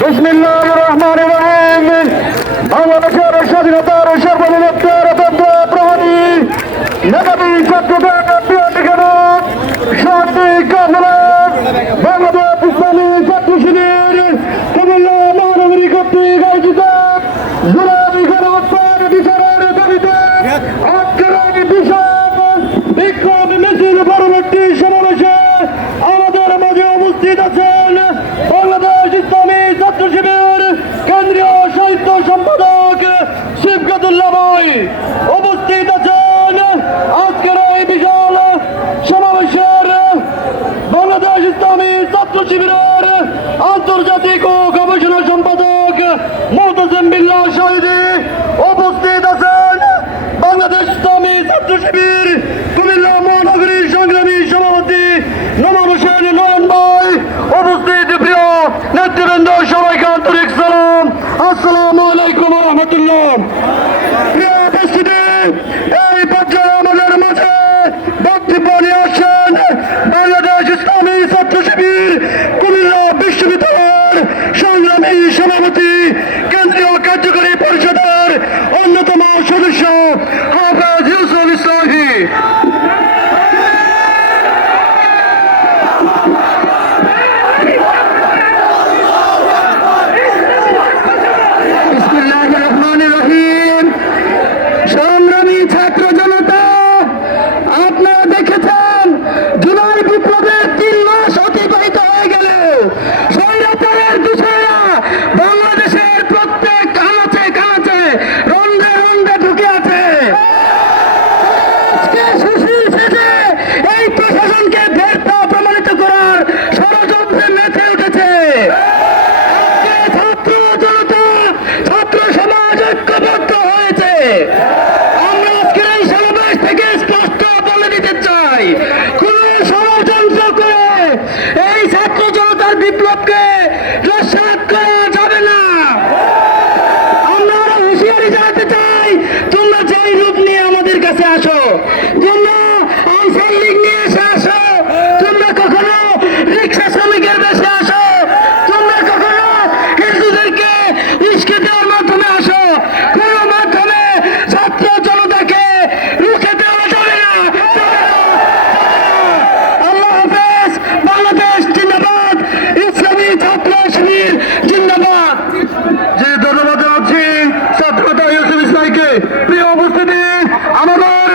বিসমিল্লাহির রহমানির রহিম। বাংলাদেশের স্বাধীনতার সার্বভৌমত্বের তন্ত্র প্রহরী মেধাবী ছাত্রদের শান্তি কামনায় বাংলাদেশ ইসলামী ছাত্র শিবির কুমিল্লা মহানগরী কর্তৃক আয়োজিত জুলাই গণহত্যার বিচারের দাবিতে আজকের এই বিশাল বিক্ষোভ মিছিল পরবর্তী সমাবেশে আমাদের মাঝে উপস্থিত আছেন বাংলাদেশ ইসলামী ছাত্র শিবির কেন্দ্রীয় সাহিত্য সম্পাদক শিবকাতুল্লাহ ভাই, উপস্থিত আছেন আজকের এই বিশাল সমাবেশের বাংলাদেশ ইসলামী ছাত্র শিবিরের আন্তর্জাতিক ও গবেষণা সম্পাদক মুতাসিম বিল্লাহ শহীদি, উপস্থিত আছেন বাংলাদেশ ইসলামী ছাত্র শিবির কুমিল্লা মহানগরীর সংগ্রামী সভাপতি নোমান হোসেন নয়ন ভাই, উপস্থিত প্রিয় নেতৃবৃন্দ, সবাইকে আন্তরিক সালাম, আসসালামু আলাইকুম ওয়া রাহমাতুল্লাহ। প্রিয় উপস্থিতি, এই পর্যায়ে আমাদের মাঝে বক্তব্য নিয়ে আসছেন বাংলাদেশ ইসলামী ছাত্র শিবির কুমিল্লা বিশ্ববিদ্যালয়ের সংগ্রামী সভাপতি কেন্দ্রীয় কার্যকরী পরিষদের অন্যতম সদস্য হাফেজ ইউসুফ ইসলাহি। বিসমিল্লাহির রহমানির রহিম। সংগ্রামী ছাত্র জনতা, আপনারা দেখেছেন জুলাই বিপ্লবের 3 মাস অতিবাহিত হয়ে গেল স্বৈরাচারের বিষয়রা বাংলাদেশের প্রত্যেক আনাচে কানাচে রন্ধে রন্ধে ঢুকে আছে। আজকে সুশীল সেজে এই প্রশাসনকে ব্যর্থ প্রমাণিত করার ষড়যন্ত্রে মেতে উঠেছে। আজকে ছাত্র জনতা, ছাত্র সমাজ ঐক্যবদ্ধ হয়েছে। আমরা আজকের এই সমাবেশ থেকে স্পষ্ট বলে দিতে চাই, কোন ষড়যন্ত্র করে এই ছাত্র জনতার বিপ্লবকে নস্যাৎ করা যাবে না। আমরা আরো হুঁশিয়ারি জানাতে চাই, তোমরা যেই রূপ নিয়ে আমাদের কাছে আসো, তোমরা আনসার লীগ নিয়ে এসে আসো, তোমরা কখনো রিক্সা শ্রমিকের বেশে আসো, তোমরা কখনো হিন্দুদেরকে উস্কে দেওয়ার মাধ্যমে আসো, কোনো মাধ্যমে ছাত্র জনতাকে রুখে দেওয়া যাবে না। আল্লাহ হাফেজ। বাংলাদেশ জিন্দাবাদ, ইসলামী ছাত্র শিবির জিন্দাবাদ। যে ধন্যবাদ জানাচ্ছি ছাত্রতা ইউসুফ ইসলামকে। প্রিয় উপস্থিতি, আমাদের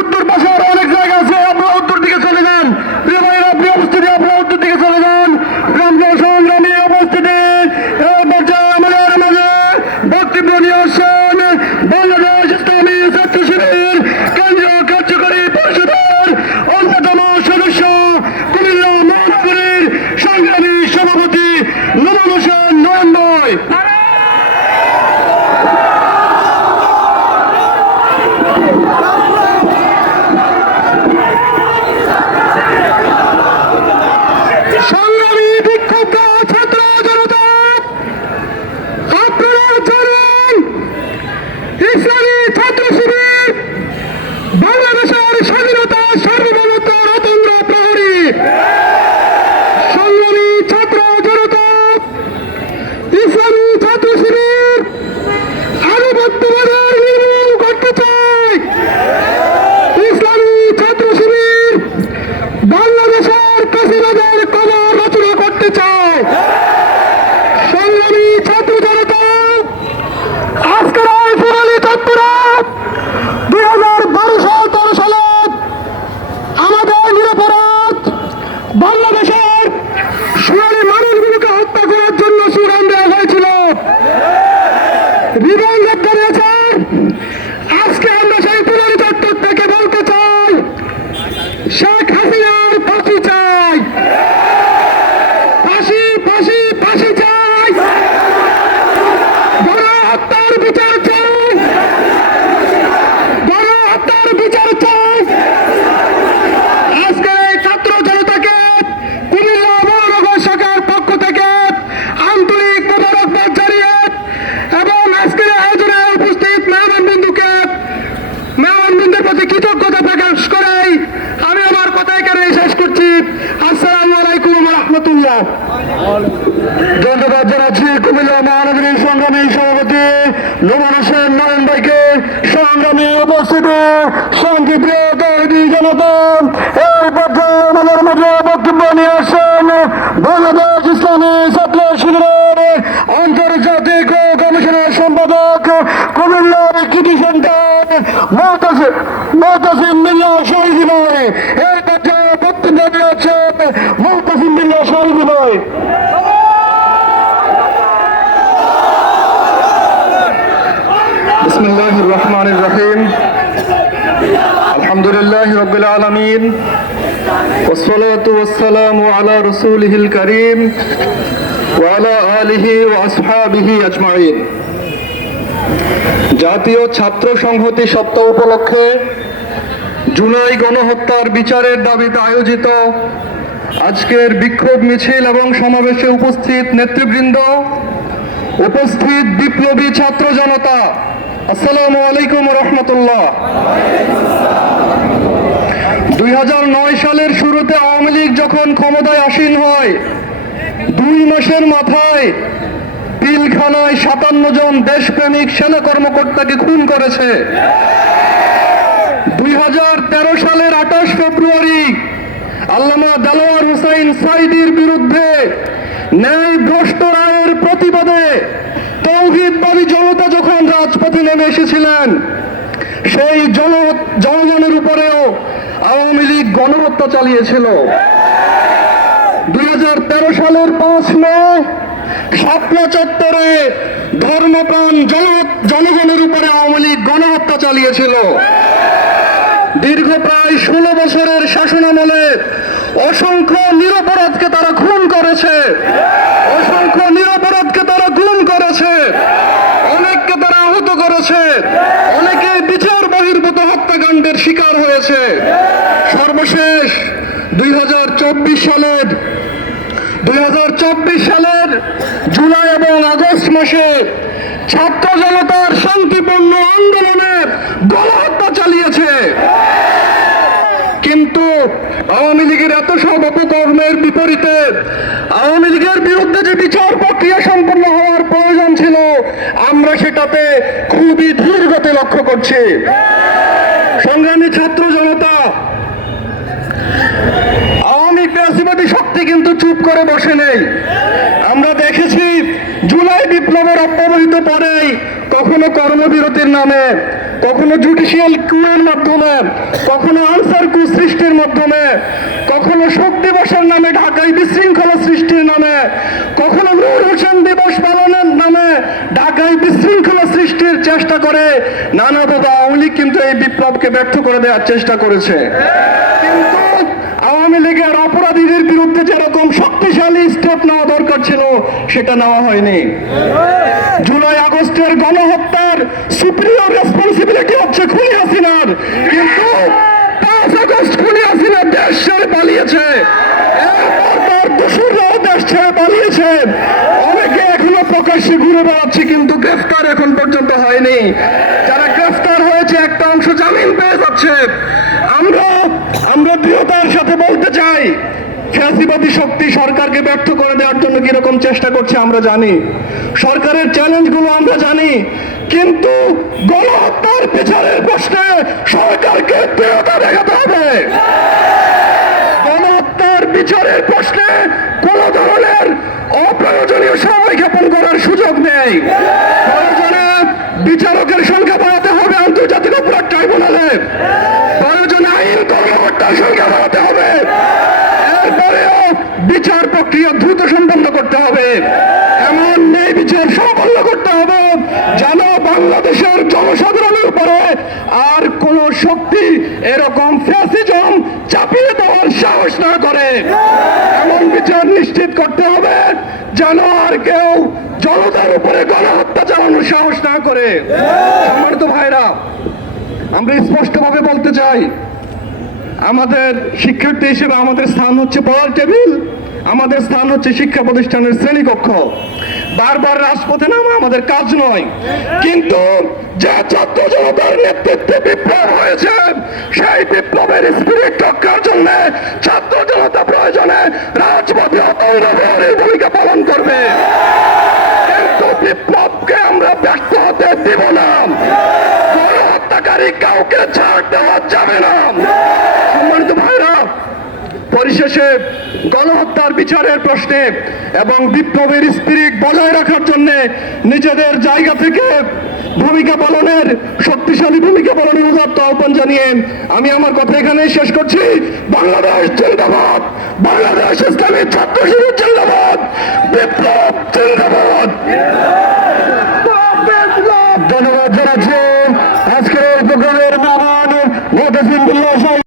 উত্তর পাশে আরো অনেক জায়গা আছে, আপনারা উত্তর দিকে চলে যান। প্রিয় ভাইরা, প্রিয় উপস্থিতি, আপনারা উত্তর দিকে চলে যান। সংগ্রামী উপস্থিতি, এই পর্যায়ে আমাদের মাঝে বক্তব্য নিয়ে আসছেন বাংলাদেশ ইসলামী ছাত্র শিবির কেন্দ্রীয় কার্যকরী পরিষদের অন্যতম সদস্য কুমিল্লা মহানগরীর সংগ্রামী সভাপতি নোমান হোসেন নয়ন ভাই। সংগ্রামী বিক্ষুব্ধ ছাত্র জনতা, আপনারা জানেন ইসলামী ছাত্র শিবির বাংলাদেশের স্বাধীনতা সার্বভৌমত্বের অতন্দ্র প্রহরী। সংগ্রামী ছাত্র জনতা, ইসলামী ছাত্র শিবির আধিপত্যবাদের নির্মূল করতে চায়। ইসলামী ছাত্র শিবির বাংলাদেশের ফ্যাসিবাদের কবর রচনা করতে চায়। সংগ্রামী ছাত্র জনতা, আজকের এই সোনালী তৎপরা 2012-13 সালে আমাদের নিরপরাধ বাংলাদেশের সোনালী মানুষগুলোকে হত্যা করার জন্য স্লোগান দেওয়া হয়েছিল, রিভেঞ্জ অ্যাক্ট। আজকে আমরা সেই সোনালী চত্বর থেকে বলতে চাই, শেখ হাসিনার ফাঁসি চাই, ফাঁসি ফাঁসি ফাঁসি চাই, গণহত্যার বিচার চাই, গণহত্যার বিচার চাই। আজকে এই ছাত্র জনতাকে কুমিল্লা মহানগর শাখার পক্ষ থেকে আন্তরিক মোবারকবাদ জানিয়ে এবং আজকের আয়োজনে উপস্থিত মেহমান বন্ধুদের প্রতি কৃতজ্ঞতা প্রকাশ করেই আমি আমার কথা এখানে ধন্যবাদ জানাচ্ছি কুমিল্লা মহানগরীর সংগ্রামী সভাপতি নোমান হোসেন নয়ন ভাইকে। সংগ্রামী উপস্থিতি শান্তিপ্রিয় তৌহিদি জনতা, এই পথে আমাদের মধ্যে বক্তব্য নিয়ে আসেন বাংলাদেশ ইসলামী ছাত্র শিবিরের আন্তর্জাতিক কমিশনের সম্পাদক কুমিল্লার কৃতি সন্তান মুতাসিম বিল্লাহ শহীদ ভাই। এই পথে বক্তব্য নিয়ে আসেন মুতাসিম বিল্লাহ শহীদ ভাই। বিসমিল্লাহির রহমানির রহিম। আলহামদুলিল্লাহি রাব্বিল আলামিন ওয়াসসালাতু ওয়াসসালামু আলা রাসূলিহিল কারীম ওয়া আলা আলিহি ওয়া আসহাবিহি আজমাইন। জাতীয় ছাত্র সংহতি সপ্তাহ উপলক্ষে জুলাই গণহত্যার বিচারের দাবিতে আয়োজিত আজকের বিক্ষোভ মিছিল এবং সমাবেশে উপস্থিত নেতৃবৃন্দ, উপস্থিত বিপ্লবী ছাত্র জনতা, আসসালামু আলাইকুম ওয়া রাহমাতুল্লাহ। 2009 সালের শুরুতে আওয়ামী লীগ যখন ক্ষমতায় আসীন হয়, 2 মাসের মাথায় পিলখানায় 57 জন দেশপ্রেমিক সেনা কর্মকর্তাকে খুন করেছে। 2013 সালের 28 ফেব্রুয়ারি আল্লামা দেলোয়ার হোসেন সাঈদীর বিরুদ্ধে ন্যায় ভ্রষ্ট রায়ের প্রতিবাদে তৌহিদবাদী জনতা যখন রাজপথে নেমে এসেছিলেন, সেই জনগণের উপরেও আওয়ামী লীগ গণহত্যা চালিয়েছিল। 2013 সালের 5 মে শাপলা চত্বরে ধর্মপ্রাণ জনগণের উপরে আওয়ামী লীগ গণহত্যা চালিয়েছিল। দীর্ঘ প্রায় 16 বছরের শাসনামলে অসংখ্য নিরপরাধকে তারা খুন করেছে, অসংখ্য নিরপরাধকে তারা গুম করেছে, অনেককে তারা আহত করেছে, অনেকে বিচার বহির্ভূত হত্যাকাণ্ডের শিকার হয়েছে। সর্বশেষ 2024 সালের জুলাই এবং আগস্ট মাসে ছাত্র জনতার শান্তিপূর্ণ আন্দোলনের গণহত্যা চালিয়েছে। কিন্তু আওয়ামী লীগের এত সব অপকর্মের বিপরীতে আওয়ামী লীগের বিরুদ্ধে যে বিচার প্রক্রিয়া সম্পন্ন হওয়ার প্রয়োজন ছিল, আমরা সেটাতে খুবই ধীর গতি লক্ষ্য করছি। সংগ্রামী ছাত্র জনতা, আওয়ামী ফ্যাসিবাদী শক্তি কিন্তু চুপ করে বসে নেই। আমরা দেখেছি জুলাই বিপ্লবের অব্যবহিত পরেই কখনো কর্মবিরতির নামে, কখনো জুডিশিয়াল কুয়ের মাধ্যমে, কখনো আনসার কু সৃষ্টির মাধ্যমে, কখনো শোক দিবসের নামে ঢাকায় বিশৃঙ্খলা সৃষ্টির নামে, কখনো নূর হোসেন দিবস পালনের নামে ঢাকায় বিশৃঙ্খলা সৃষ্টির চেষ্টা করে নানাভাবে আওয়ামী লীগ কিন্তু এই বিপ্লবকে ব্যর্থ করে দেওয়ার চেষ্টা করেছে। কিন্তু আওয়ামী লীগের অপরাধীদের বিরুদ্ধে যেরকম শক্তিশালী স্টেপ নেওয়া দরকার ছিল, সেটা নেওয়া হয়নি। জুলাই আগস্টের গণহত্যার সুপ্রিয়র রেসপন্সিবিলিটি হচ্ছে খুনি হাসিনার, কিন্তু 5 আগস্ট খুনি হাসিনা দেশ ছেড়ে পালিয়েছে, এরপর তার দোসররাও দেশ ছেড়ে পালিয়েছে। অনেকে এখনো প্রকাশ্যে ঘুরে বেড়াচ্ছে, কিন্তু গ্রেফতার এখন পর্যন্ত হয়নি। যারা গ্রেফতার হয়েছে একটা অংশ জামিন পেয়ে যাচ্ছে। আমরা দৃঢ়তার সাথে বলতে চাই, ফ্যাসিবাদী শক্তি সরকারকে ব্যর্থ করে দেওয়ার জন্য কিরকম চেষ্টা করছে আমরা জানি, সরকারের চ্যালেঞ্জগুলো আমরা জানি, কিন্তু গণহত্যার বিচারের প্রশ্নে সরকারকে দৃঢ়তা দেখাতে হবে। গণহত্যার বিচারের প্রশ্নে কোন ধরনের অপ্রয়োজনীয় সময় জ্ঞাপন করার সুযোগ নেই। প্রয়োজনে বিচারকের সংখ্যা বাড়াতে হবে আন্তর্জাতিক অপরাধ ট্রাইব্যুনালে, প্রয়োজনে আইন কর্মকর্তার সংখ্যা বাড়াতে হবে, এরপরেও বিচার প্রক্রিয়া দ্রুত সম্পন্ন করতে হবে, এমন ন্যায় বিচার সম্পন্ন করতে হবে যেন বাংলাদেশের জনসাধারণের উপরে আর কোন শক্তি এরকম ফ্যাসিজম চাপিয়ে দেওয়ার সাহস না করে। এমন বিচার নিশ্চিত করতে হবে যেন আর কেউ জনতার উপরে গণহত্যা চালানোর সাহস না করে। সম্মানিত ভাইরা, আমরা স্পষ্টভাবে বলতে চাই, আমাদের শিক্ষার্থী হিসেবে আমাদের স্থান হচ্ছে পড়ার টেবিল, আমাদের স্থান হচ্ছে শিক্ষা প্রতিষ্ঠানের শ্রেণীকক্ষ। বারবার রাজপথে নামা আমাদের কাজ নয়, কিন্তু যে ছাত্র জনতার নেতৃত্বে বিপ্লব হয়েছে, সেই বিপ্লবের স্পিরিট রক্ষার জন্য ছাত্র জনতা প্রয়োজনে রাজপথে অতন্দ্রভাবে ভূমিকা পালন করবে, কিন্তু বিপ্লবকে আমরা ব্যর্থ হতে দেব না। গণহত্যাকারী কাউকে ছাড় দেওয়া যাবে না। সম্মানিত ভাইরা, পরিশেষে গণহত্যার বিচারের প্রশ্নে এবং বিপ্লবের স্পিরিট বজায় রাখার জন্য নিজেদের জায়গা থেকে ভূমিকা পালনের, শক্তিশালী ভূমিকা পালনের উদাত্ত আহ্বান জানিয়ে আমি আমার কথা এখানে শেষ করছি। বাংলাদেশ জিন্দাবাদ, বাংলাদেশ ইসলামী ছাত্র শিবির জিন্দাবাদ, বিপ্লব